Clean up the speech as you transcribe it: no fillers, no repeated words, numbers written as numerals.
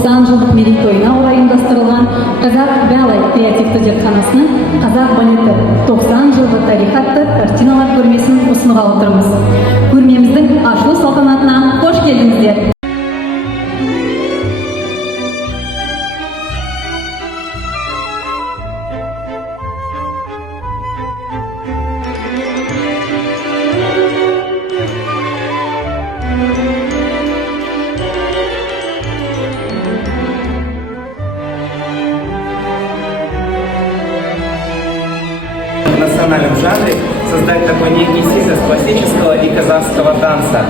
90 жылдық мерейтойына орай ұйымдастырылған қазақ Бялай креативті зертханасының қазақ балеті 90 жылғы тарих атты картиналар көрмесін ұсынуға отырмыз. Көрмеміздің ашылу салтанатына қош келдіңіздер. В национальном жанре создать такой некий синтез классического и казахского танца.